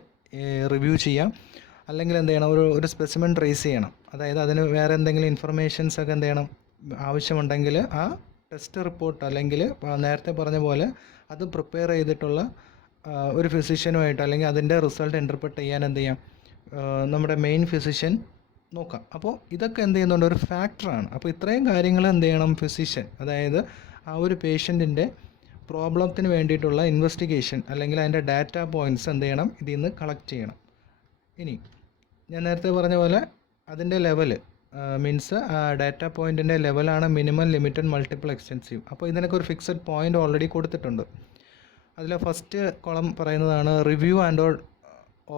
റിവ്യൂ ചെയ്യാം. അല്ലെങ്കിൽ എന്ത് ചെയ്യണം, ഒരു സ്പെസിമെൻ ട്രേസ് ചെയ്യണം. അതായത് അതിന് വേറെ എന്തെങ്കിലും ഇൻഫർമേഷൻസ് ഒക്കെ എന്ത് ചെയ്യണം, ആവശ്യമുണ്ടെങ്കിൽ ആ ടെസ്റ്റ് റിപ്പോർട്ട് അല്ലെങ്കിൽ നേരത്തെ പറഞ്ഞ പോലെ അത് പ്രിപ്പയർ ചെയ്തിട്ടുള്ള ഒരു ഫിസിഷ്യനുമായിട്ട് അല്ലെങ്കിൽ അതിൻ്റെ റിസൾട്ട് ഇൻ്റർപ്രറ്റ് ചെയ്യാൻ എന്ത് ചെയ്യാം, നമ്മുടെ മെയിൻ ഫിസിഷ്യൻ നോക്കാം. അപ്പോൾ ഇതൊക്കെ എന്ത് ചെയ്യുന്നുണ്ട്, ഒരു ഫാക്ടറാണ്. അപ്പോൾ ഇത്രയും കാര്യങ്ങൾ എന്ത് ചെയ്യണം, ഫിസിഷ്യൻ അതായത് ആ ഒരു പേഷ്യൻറ്റിൻ്റെ പ്രോബ്ലത്തിന് വേണ്ടിയിട്ടുള്ള ഇൻവെസ്റ്റിഗേഷൻ അല്ലെങ്കിൽ അതിൻ്റെ ഡാറ്റ പോയിൻറ്റ്സ് എന്ത് ചെയ്യണം, ഇതിൽ നിന്ന് കളക്ട് ചെയ്യണം. ഇനി ഞാൻ നേരത്തെ പറഞ്ഞ പോലെ അതിൻ്റെ ലെവല് മീൻസ് ഡാറ്റ പോയിൻറ്റിൻ്റെ ലെവലാണ് മിനിമം, ലിമിറ്റഡ്, മൾട്ടിപ്പിൾ, എക്സ്റ്റെൻസീവ്. അപ്പോൾ ഇതിനൊക്കെ ഒരു ഫിക്സഡ് പോയിൻ്റ് ഓൾറെഡി കൊടുത്തിട്ടുണ്ട്. അതിൽ ഫസ്റ്റ് കോളം പറയുന്നതാണ് review and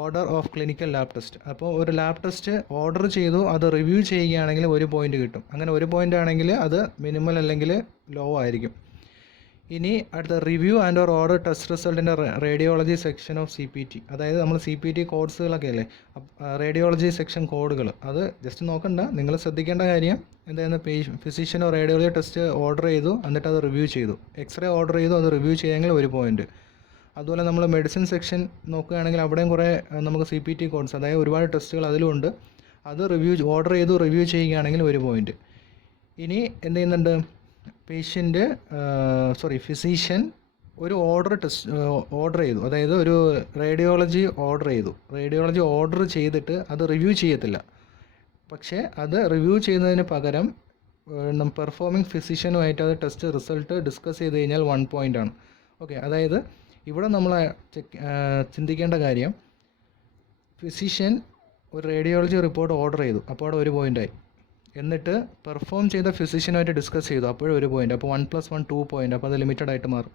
order of clinical lab test. അപ്പോൾ ഒരു ലാബ് ടെസ്റ്റ് ഓർഡർ ചെയ്തു, അത് റിവ്യൂ ചെയ്യുകയാണെങ്കിൽ 1 പോയിൻ്റ് കിട്ടും. അങ്ങനെ 1 പോയിൻ്റ് ആണെങ്കിൽ അത് മിനിമൽ അല്ലെങ്കിൽ ലോ ആയിരിക്കും. ഇനി അടുത്ത റിവ്യൂ ആൻഡ് ഓർഡർ ടെസ്റ്റ് റിസൾട്ടിൻ്റെ റേഡിയോളജി സെക്ഷൻ ഓഫ് CPT. അതായത് നമ്മൾ CPT കോഡ്സുകളൊക്കെ അല്ലേ, റേഡിയോളജി സെക്ഷൻ കോഡുകൾ, അത് ജസ്റ്റ് നോക്കണ്ട, നിങ്ങൾ ശ്രദ്ധിക്കേണ്ട കാര്യം എന്തായിരുന്നു, ഫിസിഷ്യനോ റേഡിയോളജി ടെസ്റ്റ് ഓർഡർ ചെയ്തു എന്നിട്ട് അത് റിവ്യൂ ചെയ്തു, എക്സ്റേ ഓർഡർ ചെയ്തു അത് റിവ്യൂ ചെയ്യെങ്കിൽ 1 പോയിൻ്റ്. അതുപോലെ നമ്മൾ മെഡിസിൻ സെക്ഷൻ നോക്കുകയാണെങ്കിൽ അവിടെയും കുറേ നമുക്ക് CPT കോഡ്സ്, അതായത് ഒരുപാട് ടെസ്റ്റുകൾ അതിലുമുണ്ട്, അത് ഓർഡർ ചെയ്തു റിവ്യൂ ചെയ്യുകയാണെങ്കിൽ 1 പോയിൻ്റ്. ഇനി എന്ത് ചെയ്യുന്നുണ്ട്, ഫിസിഷ്യൻ ഒരു ഓർഡർ ചെയ്തു, അതായത് ഒരു റേഡിയോളജി ഓർഡർ ചെയ്തിട്ട് അത് റിവ്യൂ ചെയ്യത്തില്ല. പക്ഷേ അത് റിവ്യൂ ചെയ്യുന്നതിന് പകരം പെർഫോമിംഗ് ഫിസിഷ്യനുമായിട്ട് അത് ടെസ്റ്റ് റിസൾട്ട് ഡിസ്കസ് ചെയ്ത് കഴിഞ്ഞാൽ 1 പോയിൻ്റാണ്. ഓക്കെ, അതായത് ഇവിടെ നമ്മൾ ചിന്തിക്കേണ്ട കാര്യം, ഫിസിഷ്യൻ ഒരു റേഡിയോളജി റിപ്പോർട്ട് ഓർഡർ ചെയ്തു, അപ്പോൾ അവിടെ 1 പോയിൻ്റായി. എന്നിട്ട് പെർഫോം ചെയ്ത ഫിസിഷ്യനുമായിട്ട് ഡിസ്കസ് ചെയ്തു, അപ്പോഴും 1 പോയിൻ്റ്. അപ്പോൾ 1 + 1 2 പോയിൻ്റ്. അപ്പോൾ അത് ലിമിറ്റഡ് ആയിട്ട് മാറും.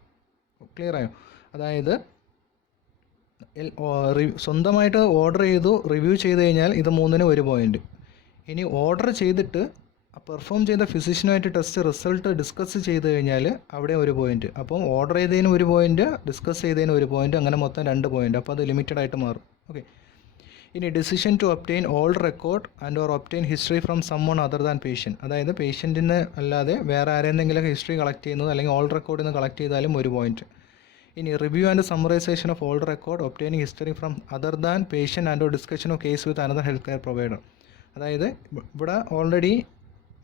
ക്ലിയർ ആയോ? അതായത് സ്വന്തമായിട്ട് ഓർഡർ ചെയ്തു റിവ്യൂ ചെയ്ത് കഴിഞ്ഞാൽ ഇത് 3-ന് 1 പോയിൻ്റ്. ഇനി ഓർഡർ ചെയ്തിട്ട് പെർഫോം ചെയ്ത ഫിസിഷ്യനുമായിട്ട് ടെസ്റ്റ് റിസൾട്ട് ഡിസ്കസ് ചെയ്ത് കഴിഞ്ഞാൽ അവിടെ 1 പോയിൻ്റ്. അപ്പം ഓർഡർ ചെയ്തതിന് 1 പോയിൻ്റ്, ഡിസ്കസ് ചെയ്തതിന് 1 പോയിൻ്റ്, അങ്ങനെ മൊത്തം 2 പോയിൻ്റ്. അപ്പോൾ അത് ലിമിറ്റഡ് ആയിട്ട് മാറും. ഓക്കെ, ഇനി decision to obtain old record and or obtain history from someone other than patient. അതായത് പേഷ്യൻറ്റിന് അല്ലാതെ വേറെ ആരെന്തെങ്കിലും ഹിസ്റ്ററി കളക്ട് ചെയ്യുന്നത് അല്ലെങ്കിൽ ഓൾഡ് റെക്കോർഡിൽ നിന്ന് കളക്ട് ചെയ്താലും 1 പോയിൻറ്റ്. ഇനി review and summarisation of old record obtaining history from other than patient and or discussion of case with another health care provider. അതായത് ഇവിടെ ഓൾറെഡി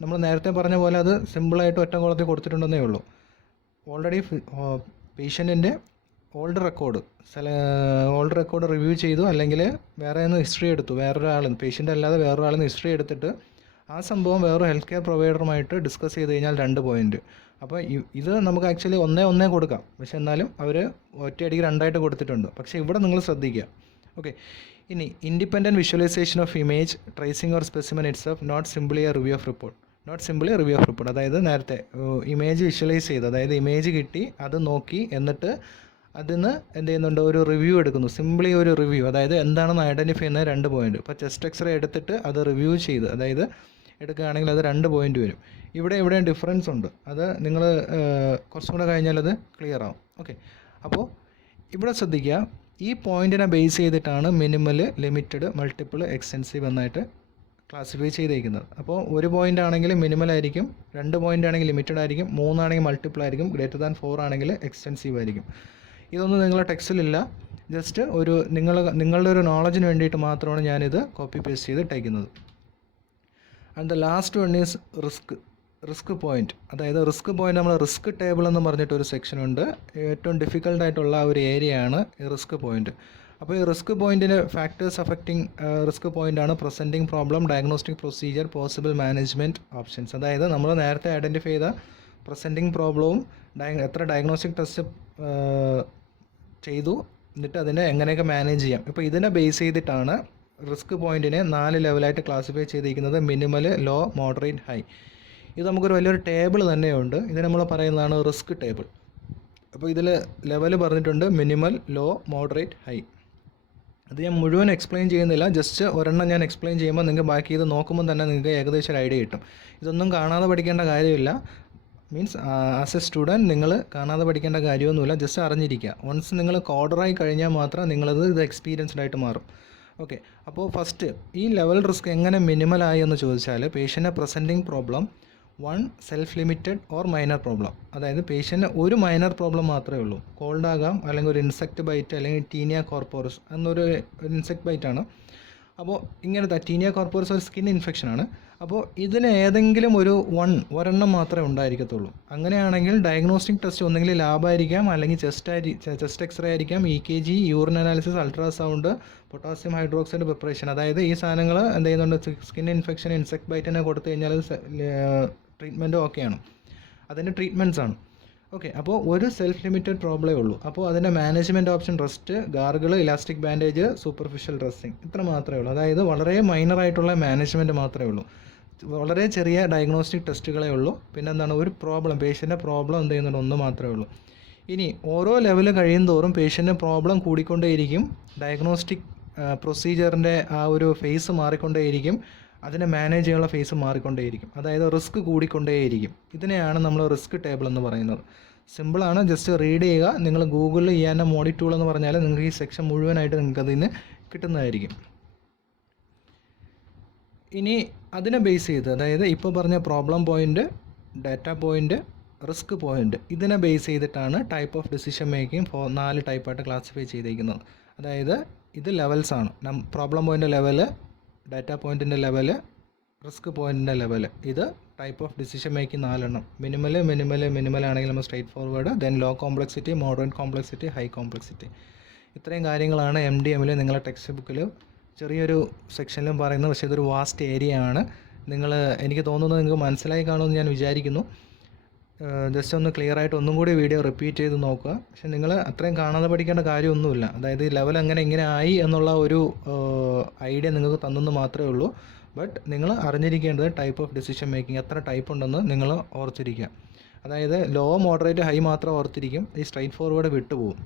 നമ്മൾ നേരത്തെ പറഞ്ഞ പോലെ അത് സിമ്പിളായിട്ട് ഒറ്റ കോളത്തിൽ കൊടുത്തിട്ടുണ്ടെന്നേ ഉള്ളൂ. ഓൾറെഡി പേഷ്യൻറ്റിൻ്റെ ഓൾഡ് റെക്കോർഡ് റിവ്യൂ ചെയ്തു, അല്ലെങ്കിൽ വേറെ ഒന്ന് ഹിസ്റ്ററി എടുത്തു, പേഷ്യൻ്റ് അല്ലാതെ വേറൊരാളിൽ നിന്ന് ഹിസ്റ്ററി എടുത്തിട്ട് ആ സംഭവം വേറൊരു ഹെൽത്ത് കെയർ പ്രൊവൈഡറുമായിട്ട് ഡിസ്കസ് ചെയ്ത് കഴിഞ്ഞാൽ 2 പോയിൻറ്റ്. അപ്പോൾ ഇത് നമുക്ക് ആക്ച്വലി 1 കൊടുക്കാം, പക്ഷെ എന്നാലും അവർ ഒറ്റയടിക്ക് 2 കൊടുത്തിട്ടുണ്ട്. പക്ഷേ ഇവിടെ നിങ്ങൾ ശ്രദ്ധിക്കുക. ഓക്കെ, ഇനി independent visualization of image, tracing or specimen itself, not simply a review of report. അതായത് നേരത്തെ ഇമേജ് വിഷ്വലൈസ് ചെയ്ത്, അതായത് ഇമേജ് കിട്ടി, അത് നോക്കി, എന്നിട്ട് അതിന് എന്ത് ചെയ്യുന്നുണ്ട്, ഒരു റിവ്യൂ എടുക്കുന്നു. സിംപ്ലി ഒരു റിവ്യൂ, അതായത് എന്താണെന്ന് ഐഡൻറ്റിഫൈ ചെയ്യുന്നത് 2 പോയിൻറ്റ്. ഇപ്പോൾ ചെസ്റ്റ് എക്സ്റേ എടുത്തിട്ട് അത് റിവ്യൂ ചെയ്ത്, അതായത് എടുക്കുകയാണെങ്കിൽ അത് 2 പോയിൻറ്റ് വരും. ഇവിടെ ഡിഫറൻസ് ഉണ്ട്, അത് നിങ്ങൾ കുറച്ചും കൂടെ കഴിഞ്ഞാൽ അത് ക്ലിയർ ആവും. ഓക്കെ, അപ്പോൾ ഇവിടെ ശ്രദ്ധിക്കുക, ഈ പോയിൻറ്റിനെ ബേസ് ചെയ്തിട്ടാണ് മിനിമൽ, ലിമിറ്റഡ്, മൾട്ടിപ്പിൾ, എക്സ്റ്റെൻസീവ് എന്നായിട്ട് ക്ലാസിഫൈ ചെയ്തേക്കുന്നത്. അപ്പോൾ 1 പോയിൻ്റ് ആണെങ്കിൽ മിനിമൽ ആയിരിക്കും, 2 പോയിൻ്റ് ആണെങ്കിൽ ലിമിറ്റഡ് ആയിരിക്കും, 3 ആണെങ്കിൽ മൾട്ടിപ്പിൾ ആയിരിക്കും, ഗ്രേറ്റർ ദാൻ 4 ആണെങ്കിൽ എക്സ്റ്റെൻസീവ് ആയിരിക്കും. ഇതൊന്നും നിങ്ങളുടെ ടെക്സ്റ്റിലില്ല, ജസ്റ്റ് നിങ്ങളുടെ ഒരു നോളജിന് വേണ്ടിയിട്ട് മാത്രമാണ് ഞാനിത് കോപ്പി പേസ്റ്റ് ചെയ്ത് ഇട്ടേക്കുന്നത്. And the last one is risk point. അതായത് റിസ്ക് പോയിൻറ്റ്, നമ്മൾ റിസ്ക് ടേബിൾ എന്ന് പറഞ്ഞിട്ടൊരു സെക്ഷനുണ്ട്. ഏറ്റവും ഡിഫിക്കൽട്ടായിട്ടുള്ള ഒരു ഏരിയയാണ് ഈ റിസ്ക് പോയിൻറ്റ്. അപ്പോൾ ഈ റിസ്ക് പോയിൻറ്റിന് ഫാക്ടേഴ്സ് അഫക്റ്റിംഗ് റിസ്ക് പോയിൻ്റാണ് presenting problem, diagnostic procedure, possible management options. അതായത് നമ്മൾ നേരത്തെ ഐഡൻറ്റിഫൈ ചെയ്ത പ്രസൻറ്റിംഗ് പ്രോബ്ലവും എത്ര ഡയഗ്നോസ്റ്റിക് ടെസ്റ്റ് ചെയ്തു, എന്നിട്ട് അതിനെ എങ്ങനെയൊക്കെ മാനേജ് ചെയ്യാം. ഇപ്പോൾ ഇതിനെ ബേസ് ചെയ്തിട്ടാണ് റിസ്ക് പോയിൻറ്റിനെ 4 ലെവലായിട്ട് ക്ലാസിഫൈ ചെയ്തിരിക്കുന്നത്: മിനിമൽ, ലോ, മോഡറേറ്റ്, ഹൈ. ഇത് നമുക്കൊരു വലിയൊരു ടേബിൾ തന്നെയുണ്ട്. ഇതിന് നമ്മൾ പറയുന്നതാണ് റിസ്ക് ടേബിൾ. അപ്പോൾ ഇതിൽ ലെവൽ പറഞ്ഞിട്ടുണ്ട് മിനിമൽ, ലോ, മോഡറേറ്റ്, ഹൈ. അത് ഞാൻ മുഴുവൻ എക്സ്പ്ലെയിൻ ചെയ്യുന്നില്ല, ജസ്റ്റ് ഒരെണ്ണം ഞാൻ എക്സ്പ്ലെയിൻ ചെയ്യുമ്പോൾ നിങ്ങൾക്ക് ബാക്കി ഇത് നോക്കുമ്പോൾ തന്നെ നിങ്ങൾക്ക് ഏകദേശം ഒരു ഐഡിയ കിട്ടും. ഇതൊന്നും കാണാതെ പഠിക്കേണ്ട കാര്യമില്ല. മീൻസ് ആസ് എ സ്റ്റുഡൻറ്റ് നിങ്ങൾ കാണാതെ പഠിക്കേണ്ട കാര്യമൊന്നുമില്ല, ജസ്റ്റ് അറിഞ്ഞിരിക്കുക. വൺസ് നിങ്ങൾ കോഡറായി കഴിഞ്ഞാൽ മാത്രം ഇത് എക്സ്പീരിയൻസ്ഡ് ആയിട്ട് മാറും. ഓക്കെ, അപ്പോൾ ഫസ്റ്റ് ഈ ലെവൽ റിസ്ക് എങ്ങനെ മിനിമലായി എന്ന് ചോദിച്ചാൽ, പേഷ്യൻ്റെ presenting problem 1 self limited or minor problem. അതായത് പേഷ്യൻ്റ് ഒരു മൈനർ പ്രോബ്ലം മാത്രമേ ഉള്ളൂ. കോൾഡ് ആകാം, അല്ലെങ്കിൽ ഒരു ഇൻസെക്റ്റ് ബൈറ്റ്, അല്ലെങ്കിൽ ടീനിയ കോർപ്പോറസ് എന്നൊരു ഇൻസെക്റ്റ് ബൈറ്റാണ്. അപ്പോൾ ഇങ്ങനത്തെ ടീനിയ കോർപ്പോറസ് ഒരു സ്കിൻ ഇൻഫെക്ഷനാണ്. അപ്പോൾ ഇതിന് ഏതെങ്കിലും ഒരെണ്ണം മാത്രമേ ഉണ്ടായിരിക്കത്തുള്ളൂ. അങ്ങനെയാണെങ്കിൽ ഡയഗ്നോസ്റ്റിക് ടെസ്റ്റ് ഒന്നെങ്കിൽ ലാബായിരിക്കാം, അല്ലെങ്കിൽ ചെസ്റ്റ് എക്സ്റേ ആയിരിക്കാം, EKG, urine analysis, ultrasound, potassium hydroxide preparation. അതായത് ഈ സാധനങ്ങൾ എന്ത് ചെയ്യുന്നുണ്ട്, സ്കിൻ ഇൻഫെക്ഷൻ, ഇൻസെക്റ്റ് ബൈറ്റിനെ കൊടുത്തു കഴിഞ്ഞാൽ ട്രീറ്റ്മെൻറ്റും ഓക്കെയാണ്, അതിൻ്റെ ട്രീറ്റ്മെൻറ്റ്സ് ആണ്. ഓക്കെ, അപ്പോൾ ഒരു സെൽഫ് ലിമിറ്റഡ് പ്രോബ്ലമേ ഉള്ളൂ. അപ്പോൾ അതിൻ്റെ management option rest, gargle, elastic bandage, superficial dressing, ഇത്ര മാത്രമേ ഉള്ളൂ. അതായത് വളരെ മൈനറായിട്ടുള്ള മാനേജ്മെൻറ്റ് മാത്രമേ ഉള്ളൂ. വളരെ ചെറിയ ഡയഗ്നോസ്റ്റിക് ടെസ്റ്റുകളേ ഉള്ളൂ. പിന്നെ എന്താണ്, ഒരു പ്രോബ്ലം, പേഷ്യൻ്റെ പ്രോബ്ലം എന്ത് ചെയ്യുന്നുണ്ട്, ഒന്ന് മാത്രമേ ഉള്ളൂ. ഇനി ഓരോ ലെവൽ കഴിയുന്തോറും പേഷ്യൻ്റെ പ്രോബ്ലം കൂടിക്കൊണ്ടേയിരിക്കും, ഡയഗ്നോസ്റ്റിക് പ്രൊസീജിയറിൻ്റെ ആ ഒരു ഫേസ് മാറിക്കൊണ്ടേയിരിക്കും, അതിനെ മാനേജ് ചെയ്യാനുള്ള ഫേസ് മാറിക്കൊണ്ടേയിരിക്കും. അതായത് റിസ്ക് കൂടിക്കൊണ്ടേയിരിക്കും. ഇതിനെയാണ് നമ്മൾ റിസ്ക് ടേബിൾ എന്ന് പറയുന്നത്. സിമ്പിളാണ്, ജസ്റ്റ് റീഡ് ചെയ്യുക. നിങ്ങൾ ഗൂഗിളിൽ ചെയ്യാൻ മോഡി ടൂൾ എന്ന് പറഞ്ഞാൽ നിങ്ങൾക്ക് ഈ സെക്ഷൻ മുഴുവനായിട്ട് നിങ്ങൾക്ക് അതിൽ നിന്ന് കിട്ടുന്നതായിരിക്കും. ഇനി അതിനെ ബേസ് ചെയ്ത്, അതായത് ഇപ്പോൾ പറഞ്ഞ problem point, data point, risk point, ഇതിനെ ബേസ് ചെയ്തിട്ടാണ് ടൈപ്പ് ഓഫ് ഡിസിഷൻ മേക്കിംഗ് 4 ടൈപ്പായിട്ട് ക്ലാസിഫൈ ചെയ്തിരിക്കുന്നത്. അതായത് ഇത് ലെവൽസാണ്. പ്രോബ്ലം പോയിൻ്റ് ലെവല്, ഡാറ്റ പോയിൻറ്റിൻ്റെ ലെവല്, റിസ്ക് പോയിൻറ്റിൻ്റെ ലെവല്. ഇത് ടൈപ്പ് ഓഫ് ഡിസിഷൻ മേക്കിംഗ് 4 മിനിമലാണെങ്കിൽ നമ്മൾ straightforward, then low complexity, moderate complexity, high complexity. ഇത്രയും കാര്യങ്ങളാണ് MDMൽ നിങ്ങളെ ടെക്സ്റ്റ് ബുക്കിൽ ചെറിയൊരു സെക്ഷനിലും പറയുന്നത്. പക്ഷേ ഇതൊരു വാസ്റ്റ് ഏരിയ ആണ്. എനിക്ക് തോന്നുന്നത് നിങ്ങൾക്ക് മനസ്സിലായി കാണുമെന്ന് ഞാൻ വിചാരിക്കുന്നു. ജസ്റ്റ് ഒന്ന് ക്ലിയർ ആയിട്ട് ഒന്നും കൂടി വീഡിയോ റിപ്പീറ്റ് ചെയ്ത് നോക്കുക. പക്ഷേ നിങ്ങൾ അത്രയും കാണാതെ പഠിക്കേണ്ട കാര്യമൊന്നുമില്ല. അതായത് ഈ ലെവൽ ഇങ്ങനെ ആയി എന്നുള്ള ഒരു ഐഡിയ നിങ്ങൾക്ക് തന്നെന്ന് മാത്രമേ ഉള്ളൂ. ബട്ട് നിങ്ങൾ അറിഞ്ഞിരിക്കേണ്ടത് ടൈപ്പ് ഓഫ് ഡിസിഷൻ മേക്കിംഗ് എത്ര ടൈപ്പ് ഉണ്ടെന്ന് നിങ്ങൾ ഓർത്തിരിക്കുക. അതായത് ലോ, മോഡറേറ്റ്, ഹൈ മാത്രം ഓർത്തിരിക്കും, ഈ സ്ട്രൈറ്റ് ഫോർവേഡ് വിട്ടുപോകും.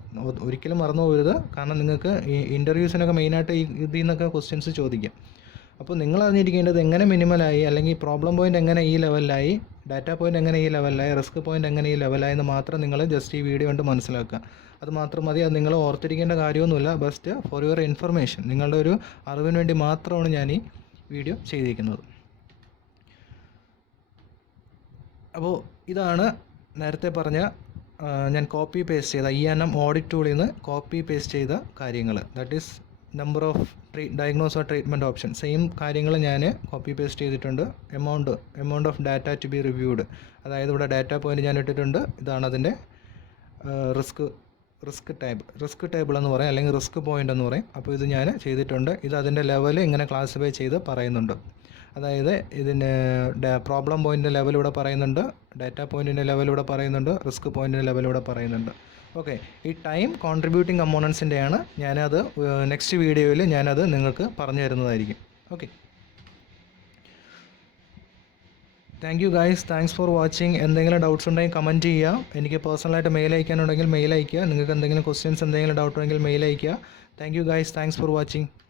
ഒരിക്കലും മറന്നു പോകരുത്. കാരണം നിങ്ങൾക്ക് ഈ ഇൻ്റർവ്യൂസിനൊക്കെ മെയിനായിട്ട് ഇതിൽ നിന്നൊക്കെ ക്വസ്റ്റ്യൻസ് ചോദിക്കാം. അപ്പോൾ നിങ്ങൾ അറിഞ്ഞിരിക്കേണ്ടത് എങ്ങനെ മിനിമലായി, അല്ലെങ്കിൽ പ്രോബ്ലം പോയിൻ്റ് എങ്ങനെ ഈ ലെവലിലായി, ഡാറ്റ പോയിൻ്റ് എങ്ങനെ ഈ ലെവലിലായി, റിസ്ക് പോയിൻ്റ് എങ്ങനെ ഈ ലെവലായി എന്ന് മാത്രം നിങ്ങൾ ജസ്റ്റ് ഈ വീഡിയോ കൊണ്ട് മനസ്സിലാക്കുക. അത് മാത്രം മതി. അത് നിങ്ങൾ ഓർത്തിരിക്കേണ്ട കാര്യമൊന്നുമില്ല. ബസ്റ്റ് ഫോർ യുവർ ഇൻഫർമേഷൻ, നിങ്ങളുടെ ഒരു അറിവിന് വേണ്ടി മാത്രമാണ് ഞാൻ ഈ വീഡിയോ ചെയ്തിരിക്കുന്നത്. അപ്പോൾ ഇതാണ് നേരത്തെ പറഞ്ഞ ഞാൻ കോപ്പി പേസ്റ്റ് ചെയ്ത ENM ഓഡിറ്റ് ടൂളിൽ നിന്ന് കോപ്പി പേസ്റ്റ് ചെയ്ത കാര്യങ്ങൾ. That is number of diagnose or treatment option. Same കാര്യങ്ങൾ ഞാൻ കോപ്പി പേസ്റ്റ് ചെയ്തിട്ടുണ്ട്. Amount of data to be reviewed. അതായത് ഇവിടെ ഡാറ്റ പോയിൻ്റ് ഞാൻ ഇട്ടിട്ടുണ്ട്. ഇതാണ് അതിൻ്റെ റിസ്ക് ടേബിൾ എന്ന് പറയും, അല്ലെങ്കിൽ റിസ്ക് പോയിൻ്റ് എന്ന് പറയും. അപ്പോൾ ഇത് ഞാൻ ചെയ്തിട്ടുണ്ട്. ഇത് അതിൻ്റെ ലെവൽ ഇങ്ങനെ ക്ലാസിഫൈ ചെയ്ത് പറയുന്നുണ്ട്. അതായത് ഇതിൻ്റെ പ്രോബ്ലം പോയിൻ്റിൻ്റെ ലെവൽ ഇവിടെ പറയുന്നുണ്ട്, ഡാറ്റ പോയിൻറ്റിൻ്റെ ലെവൽ ഇവിടെ പറയുന്നുണ്ട്, റിസ്ക് പോയിൻറ്റിൻ്റെ ലെവൽ ഇവിടെ പറയുന്നുണ്ട്. ഓക്കെ, ഈ ടൈം കോൺട്രിബ്യൂട്ടിംഗ് കമ്പോണൻസിൻ്റെയാണ്. ഞാനത് നെക്സ്റ്റ് വീഡിയോയിൽ ഞാനത് നിങ്ങൾക്ക് പറഞ്ഞു തരുന്നതായിരിക്കും. Okay, thank you guys, thanks for watching. എന്തെങ്കിലും ഡൗട്ട്സ് ഉണ്ടെങ്കിൽ കമൻറ്റ് ചെയ്യുക. എനിക്ക് പേഴ്സണലായിട്ട് മെയിൽ അയക്കാനുണ്ടെങ്കിൽ മെയിൽ അയയ്ക്കുക. നിങ്ങൾക്ക് എന്തെങ്കിലും ക്വസ്റ്റ്യൻസ്, എന്തെങ്കിലും ഡൗട്ട് ഉണ്ടെങ്കിൽ മെയിൽ അയയ്ക്കുക. Thank you guys, thanks for watching.